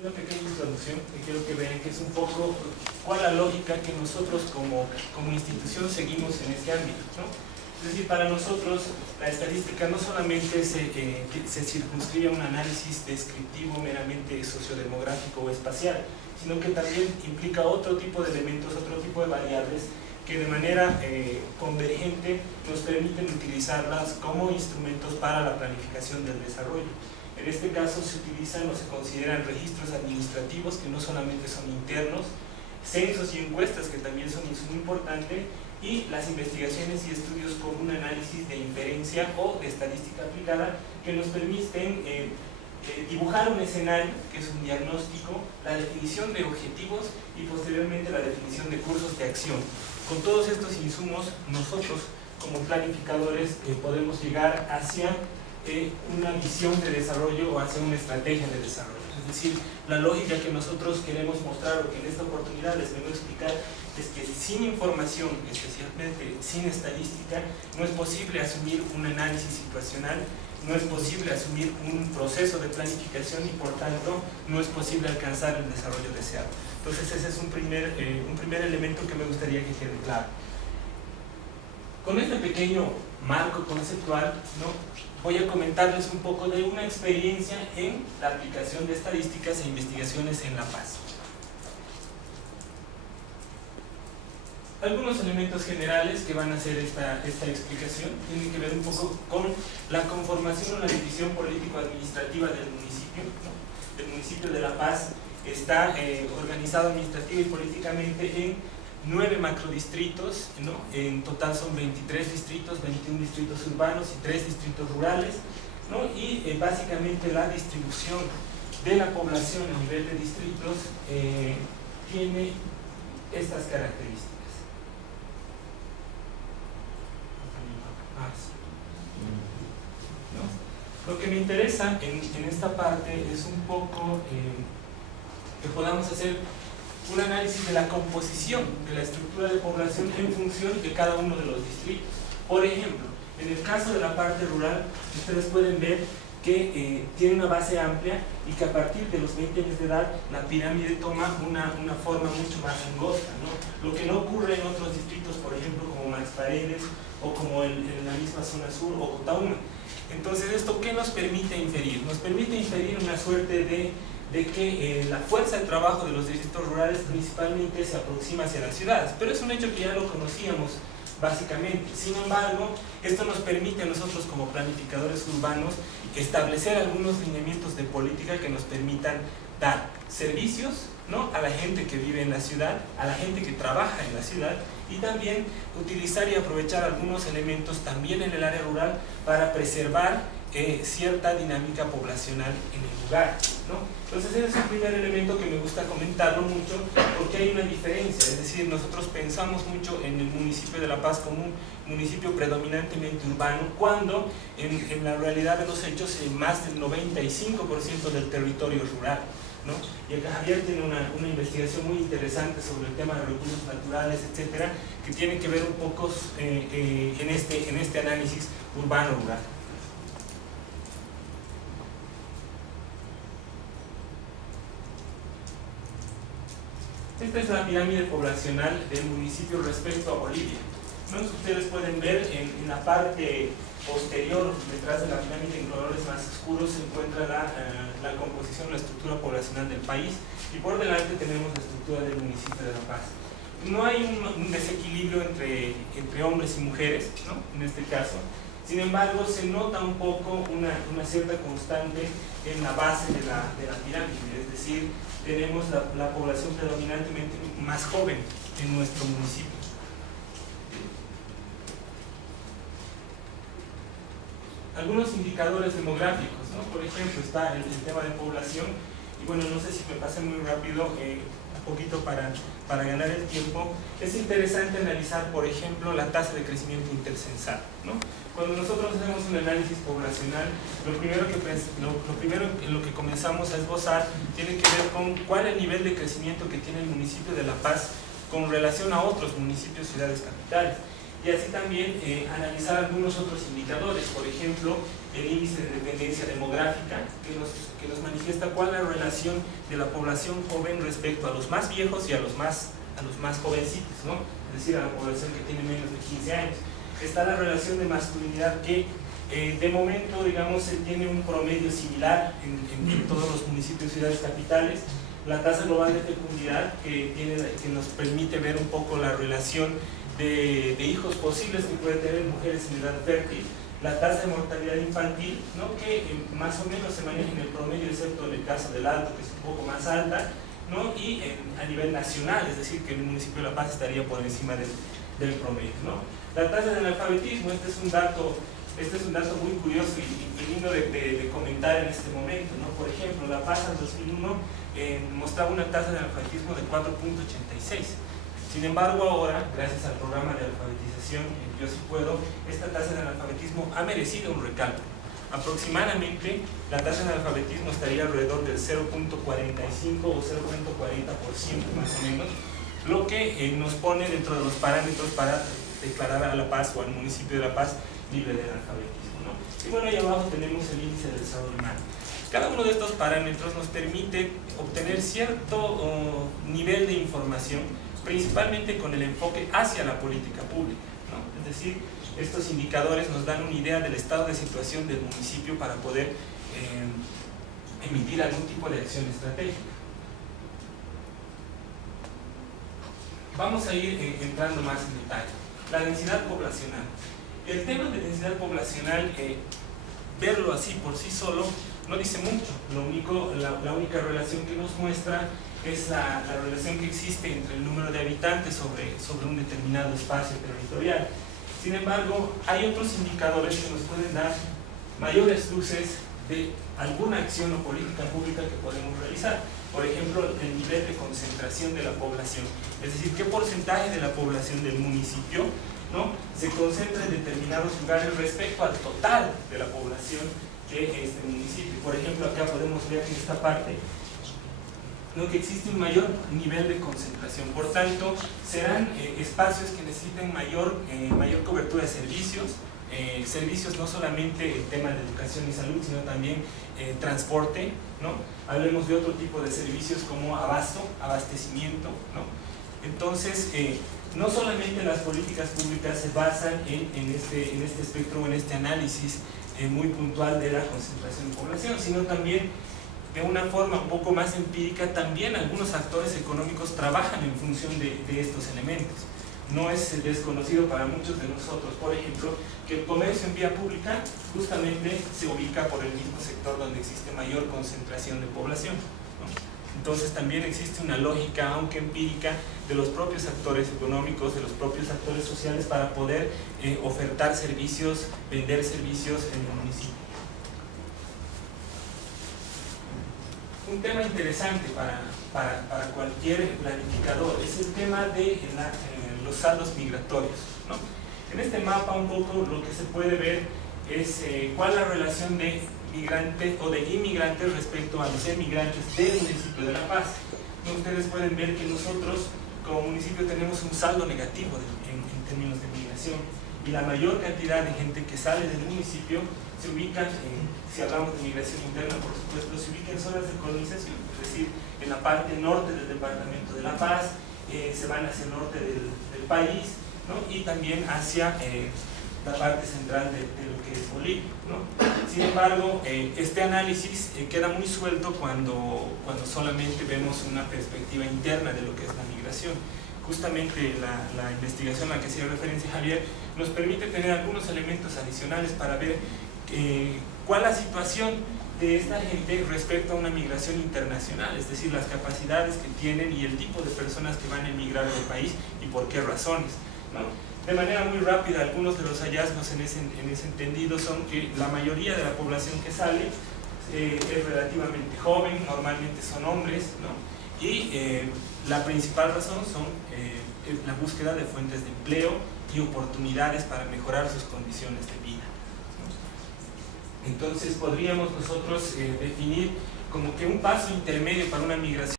Una pequeña introducción que quiero que vean que es un poco cuál la lógica que nosotros como institución seguimos en este ámbito, ¿no? Es decir, para nosotros la estadística no solamente se circunscribe a un análisis descriptivo meramente sociodemográfico o espacial, sino que también implica otro tipo de elementos, otro tipo de variables que de manera convergente nos permiten utilizarlas como instrumentos para la planificación del desarrollo. En este caso se utilizan o se consideran registros administrativos que no solamente son internos, censos y encuestas que también son insumo importante, y las investigaciones y estudios con un análisis de inferencia o de estadística aplicada que nos permiten dibujar un escenario, que es un diagnóstico, la definición de objetivos y posteriormente la definición de cursos de acción. Con todos estos insumos, nosotros como planificadores podemos llegar hacia una visión de desarrollo o hacia una estrategia de desarrollo. Es decir, la lógica que nosotros queremos mostrar o que en esta oportunidad les vengo a explicar es que sin información, especialmente sin estadística, no es posible asumir un análisis situacional, no es posible asumir un proceso de planificación y por tanto no es posible alcanzar el desarrollo deseado. Entonces ese es un primer elemento que me gustaría que quede claro. Con este pequeño marco conceptual, ¿no?, voy a comentarles un poco de una experiencia en la aplicación de estadísticas e investigaciones en La Paz. Algunos elementos generales que van a hacer esta explicación tienen que ver un poco con la conformación o la división político-administrativa del municipio, ¿no? El municipio de La Paz está organizado administrativa y políticamente en 9 macrodistritos, ¿no? En total son 23 distritos, 21 distritos urbanos y 3 distritos rurales, ¿no? Y básicamente la distribución de la población a nivel de distritos tiene estas características. ¿No? Lo que me interesa en esta parte es un poco que podamos hacer un análisis de la composición de la estructura de población en función de cada uno de los distritos. Por ejemplo, en el caso de la parte rural, ustedes pueden ver que tiene una base amplia y que a partir de los 20 años de edad la pirámide toma una forma mucho más angosta, ¿no? Lo que no ocurre en otros distritos, por ejemplo, como Max Paredes o como en la misma zona sur o Cotauma. Entonces, ¿esto qué nos permite inferir? Nos permite inferir una suerte de que la fuerza de trabajo de los distritos rurales principalmente se aproxima hacia las ciudades, pero es un hecho que ya lo conocíamos básicamente. Sin embargo, esto nos permite a nosotros como planificadores urbanos establecer algunos lineamientos de política que nos permitan dar servicios, ¿no?, a la gente que vive en la ciudad, a la gente que trabaja en la ciudad, y también utilizar y aprovechar algunos elementos también en el área rural para preservar cierta dinámica poblacional en el lugar, ¿no? Entonces ese es un primer elemento que me gusta comentarlo mucho porque hay una diferencia, es decir, nosotros pensamos mucho en el municipio de La Paz como un municipio predominantemente urbano cuando en la realidad de los hechos más del 95% del territorio es rural, ¿no? Y acá Javier tiene una investigación muy interesante sobre el tema de recursos naturales, etcétera, que tiene que ver un poco en este análisis urbano-rural. Esta es la pirámide poblacional del municipio respecto a Bolivia, ¿no? Ustedes pueden ver en la parte posterior, detrás de la pirámide en colores más oscuros, se encuentra la composición, la estructura poblacional del país, y por delante tenemos la estructura del municipio de La Paz. No hay un desequilibrio entre hombres y mujeres, ¿no?, en este caso. Sin embargo, se nota un poco una cierta constante en la base de la pirámide, es decir, tenemos la población predominantemente más joven en nuestro municipio. Algunos indicadores demográficos, ¿no? Por ejemplo, está el tema de población, y bueno, no sé si me pasé muy rápido, un poquito para ganar el tiempo. Es interesante analizar, por ejemplo, la tasa de crecimiento intercensal, ¿no? Cuando nosotros hacemos un análisis poblacional, lo primero en lo que comenzamos a esbozar tiene que ver con cuál es el nivel de crecimiento que tiene el municipio de La Paz con relación a otros municipios, ciudades capitales. y así también analizar algunos otros indicadores, por ejemplo, el índice de dependencia demográfica, que nos manifiesta cuál es la relación de la población joven respecto a los más viejos y a los más jovencitos, ¿no? Es decir, a la población que tiene menos de 15 años. Está la relación de masculinidad que de momento, digamos, se tiene un promedio similar en todos los municipios y ciudades capitales. La tasa global de fecundidad que nos permite ver un poco la relación de hijos posibles que pueden tener mujeres en edad fértil. La tasa de mortalidad infantil, ¿no? Que más o menos se maneja en el promedio, excepto en el caso del Alto, que es un poco más alta, ¿no? Y a nivel nacional, es decir, que el municipio de La Paz estaría por encima del promedio, ¿no? La tasa de analfabetismo, este es un dato muy curioso y lindo de comentar en este momento, ¿no? Por ejemplo, La Paz en 2001 mostraba una tasa de analfabetismo de 4.86. Sin embargo, ahora, gracias al programa de alfabetización Yo Sí Puedo, esta tasa de analfabetismo ha merecido un recálculo. Aproximadamente, la tasa de analfabetismo estaría alrededor del 0.45 o 0.40% más o menos, lo que nos pone dentro de los parámetros para declarar a La Paz o al municipio de La Paz libre de analfabetismo, ¿no? Y bueno, ahí abajo tenemos el índice del desarrollo humano. Cada uno de estos parámetros nos permite obtener cierto nivel de información, principalmente con el enfoque hacia la política pública, ¿no? Es decir, estos indicadores nos dan una idea del estado de situación del municipio para poder emitir algún tipo de acción estratégica. Vamos a ir entrando más en detalle. La densidad poblacional. El tema de densidad poblacional, verlo así por sí solo, no dice mucho. La única relación que nos muestra es la relación que existe entre el número de habitantes sobre un determinado espacio territorial. Sin embargo, hay otros indicadores que nos pueden dar mayores luces de alguna acción o política pública que podemos realizar. Por ejemplo, el nivel de concentración de la población, es decir, qué porcentaje de la población del municipio, ¿no?, se concentra en determinados lugares respecto al total de la población de este municipio. Por ejemplo, acá podemos ver en esta parte, ¿no?, que existe un mayor nivel de concentración. Por tanto, serán espacios que necesiten mayor cobertura de servicios, servicios no solamente en temas de educación y salud, sino también transporte, ¿no? Hablemos de otro tipo de servicios como abastecimiento, ¿no? Entonces, no solamente las políticas públicas se basan en este espectro, en este análisis muy puntual de la concentración de población, sino también de una forma un poco más empírica, también algunos actores económicos trabajan en función de estos elementos. No es desconocido para muchos de nosotros, por ejemplo, que el comercio en vía pública justamente se ubica por el mismo sector donde existe mayor concentración de población, ¿no? Entonces también existe una lógica, aunque empírica, de los propios actores económicos, de los propios actores sociales para poder ofertar servicios, vender servicios en el municipio. Un tema interesante para cualquier planificador es el tema de los saldos migratorios, ¿no? En este mapa un poco lo que se puede ver es cuál es la relación de migrantes o de inmigrantes respecto a los emigrantes del municipio de La Paz. Ustedes pueden ver que nosotros como municipio tenemos un saldo negativo en términos de migración, y la mayor cantidad de gente que sale del municipio se ubica, si hablamos de migración interna, por supuesto, se ubica en zonas de colonización, es decir, en la parte norte del departamento de La Paz, se van hacia el norte del país, ¿no?, y también hacia la parte central de lo que es Bolivia, ¿no? Sin embargo, este análisis queda muy suelto cuando solamente vemos una perspectiva interna de lo que es la migración. Justamente la investigación a la que hacía referencia Javier nos permite tener algunos elementos adicionales para ver cuál es la situación de esta gente respecto a una migración internacional, es decir, las capacidades que tienen y el tipo de personas que van a emigrar del país y por qué razones, ¿no? De manera muy rápida, algunos de los hallazgos en ese entendido son que la mayoría de la población que sale es relativamente joven, normalmente son hombres, ¿no? Y la principal razón son la búsqueda de fuentes de empleo y oportunidades para mejorar sus condiciones de vida, ¿no? Entonces podríamos nosotros definir como que un paso intermedio para una migración